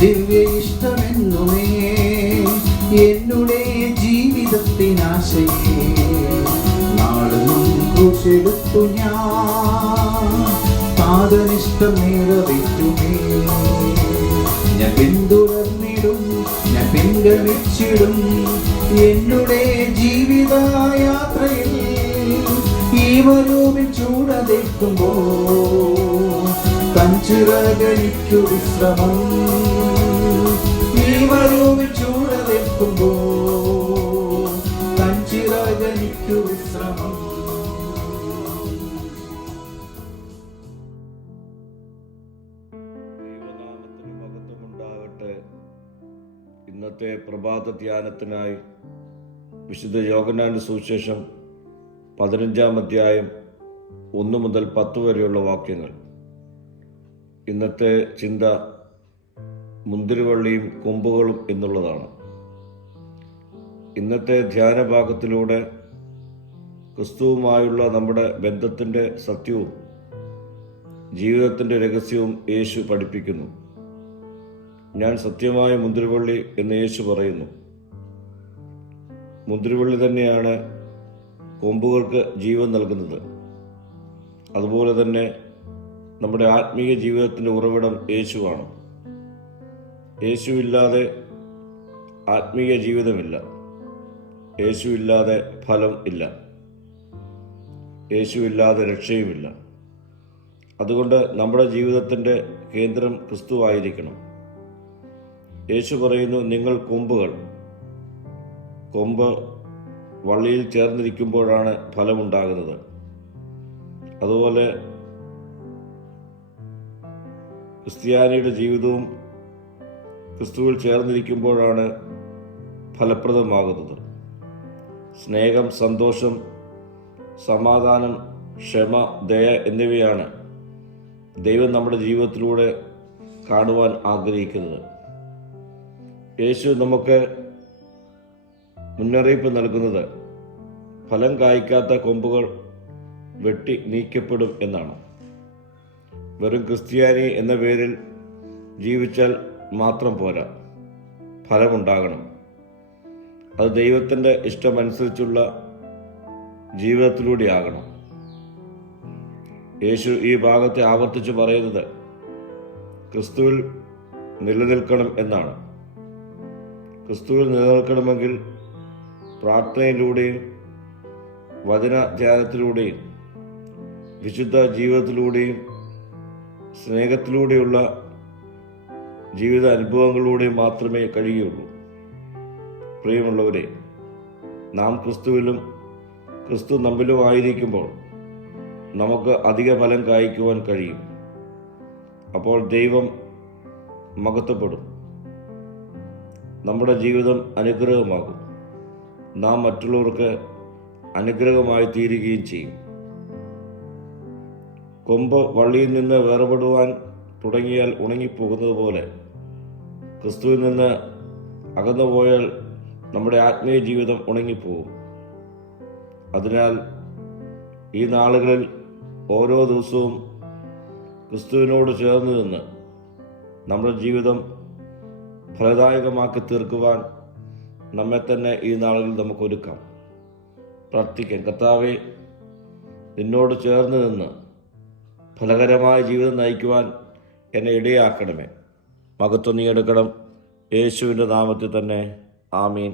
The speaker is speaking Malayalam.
ദിവ്യ ഇഷ്ടമെന്നുമേ എന്നുടെ ജീവിതത്തിനാശയേ. നാളെന്നും ക്രൂശെടുത്തു ഞാൻ താതനിഷ്ടം നിറവേറ്റുമേ. ഞാൻ പിന്തുടർന്നിടും, ഞാൻ പിൻഗമിച്ചിടും എന്നുടെ ജീവിതയാത്രയിൽ. ഈ വരൂപിൽ ചൂടതേക്കുമ്പോ തഞ്ചിറകനിക്കു വിശ്രമം. ഈ വരൂപിൽ ചൂടതേക്കുമ്പോ തഞ്ചിറകനിക്കു വിശ്രമം. ദൈവനാമത്തിന് മഹത്വമുണ്ടാകട്ടെ. ഇന്നത്തെ പ്രഭാത ധ്യാനത്തിനായി വിശുദ്ധ യോഹന്നാന്റെ സുവിശേഷം 15-ാം അധ്യായം 1 മുതൽ 10 വരെയുള്ള വാക്യങ്ങൾ. ഇന്നത്തെ ചിന്ത മുന്തിരിവള്ളിയും കൊമ്പുകളും എന്നുള്ളതാണ്. ഇന്നത്തെ ധ്യാനഭാഗത്തിലൂടെ ക്രിസ്തുവുമായുള്ള നമ്മുടെ ബന്ധത്തിൻ്റെ സത്യവും ജീവിതത്തിൻ്റെ രഹസ്യവും യേശു പഠിപ്പിക്കുന്നു. ഞാൻ സത്യമായ മുന്തിരിവള്ളി എന്ന് യേശു പറയുന്നു. മുന്തിരിവള്ളി തന്നെയാണ് കൊമ്പുകൾക്ക് ജീവൻ നൽകുന്നത്. അതുപോലെ തന്നെ നമ്മുടെ ആത്മീയ ജീവിതത്തിൻ്റെ ഉറവിടം യേശുവാണ്. യേശുവില്ലാതെ ആത്മീയ ജീവിതമില്ല. യേശുവില്ലാതെ ഫലം ഇല്ല. യേശുവില്ലാതെ രക്ഷയുമില്ല. അതുകൊണ്ട് നമ്മുടെ ജീവിതത്തിൻ്റെ കേന്ദ്രം ക്രിസ്തുവായിരിക്കണം. യേശു പറയുന്നു, നിങ്ങൾ കൊമ്പുകൾ. കൊമ്പ് വള്ളിയിൽ ചേർന്നിരിക്കുമ്പോഴാണ് ഫലമുണ്ടാകുന്നത്. അതുപോലെ ക്രിസ്ത്യാനിയുടെ ജീവിതവും ക്രിസ്തുവിൽ ചേർന്നിരിക്കുമ്പോഴാണ് ഫലപ്രദമാകുന്നത്. സ്നേഹം, സന്തോഷം, സമാധാനം, ക്ഷമ, ദയ എന്നിവയാണ് ദൈവം നമ്മുടെ ജീവിതത്തിലൂടെ കാണുവാൻ ആഗ്രഹിക്കുന്നത്. യേശു നമുക്ക് മുന്നറിയിപ്പ് നൽകുന്നത് ഫലം കായ്ക്കാത്ത കൊമ്പുകൾ വെട്ടി നീക്കപ്പെടും എന്നാണ്. വെറും ക്രിസ്ത്യാനി എന്ന പേരിൽ ജീവിച്ചാൽ മാത്രം പോരാ, ഫലമുണ്ടാകണം. അത് ദൈവത്തിൻ്റെ ഇഷ്ടമനുസരിച്ചുള്ള ജീവിതത്തിലൂടെ ആകണം. യേശു ഈ ഭാഗത്തെ ആവർത്തിച്ച് പറയുന്നത് ക്രിസ്തുവിൽ നിലനിൽക്കണം എന്നാണ്. ക്രിസ്തുവിൽ നിലനിൽക്കണമെങ്കിൽ പ്രാർത്ഥനയിലൂടെയും വചനധ്യാനത്തിലൂടെയും വിശുദ്ധ ജീവിതത്തിലൂടെയും സ്നേഹത്തിലൂടെയുള്ള ജീവിത അനുഭവങ്ങളിലൂടെയും മാത്രമേ കഴിയുള്ളൂ. പ്രിയമുള്ളവരെ, നാം ക്രിസ്തുവിലും ക്രിസ്തു നമ്മിലും ആയിരിക്കുമ്പോൾ നമുക്ക് അധിക ഫലം കായ്ക്കുവാൻ കഴിയും. അപ്പോൾ ദൈവം മഹത്വപ്പെടും. നമ്മുടെ ജീവിതം അനുഗ്രഹമാകും. നാം മറ്റുള്ളവർക്ക് അനുഗ്രഹമായി തീരുകയും ചെയ്യും. കൊമ്പ് വള്ളിയിൽ നിന്ന് വേർപെടുവാൻ തുടങ്ങിയാൽ ഉണങ്ങിപ്പോകുന്നത് പോലെ ക്രിസ്തുവിൽ നിന്ന് അകന്നുപോയാൽ നമ്മുടെ ആത്മീയ ജീവിതം ഉണങ്ങിപ്പോകും. അതിനാൽ ഈ നാളുകളിൽ ഓരോ ദിവസവും ക്രിസ്തുവിനോട് ചേർന്ന് നിന്ന് നമ്മുടെ ജീവിതം ഫലദായകമാക്കി തീർക്കുവാൻ നമ്മെ തന്നെ ഈ നാളുകളിൽ നമുക്ക് ഒരുക്കാം. പ്രാർത്ഥിക്കാം. കർത്താവേ, നിന്നോട് ചേർന്ന് നിന്ന് ഫലകരമായ ജീവിതം നയിക്കുവാൻ എന്നെ ഇടയാക്കണമേ. മഹത്വം നീ എടുക്കണം. യേശുവിൻ്റെ നാമത്തിൽ തന്നെ. ആമീൻ.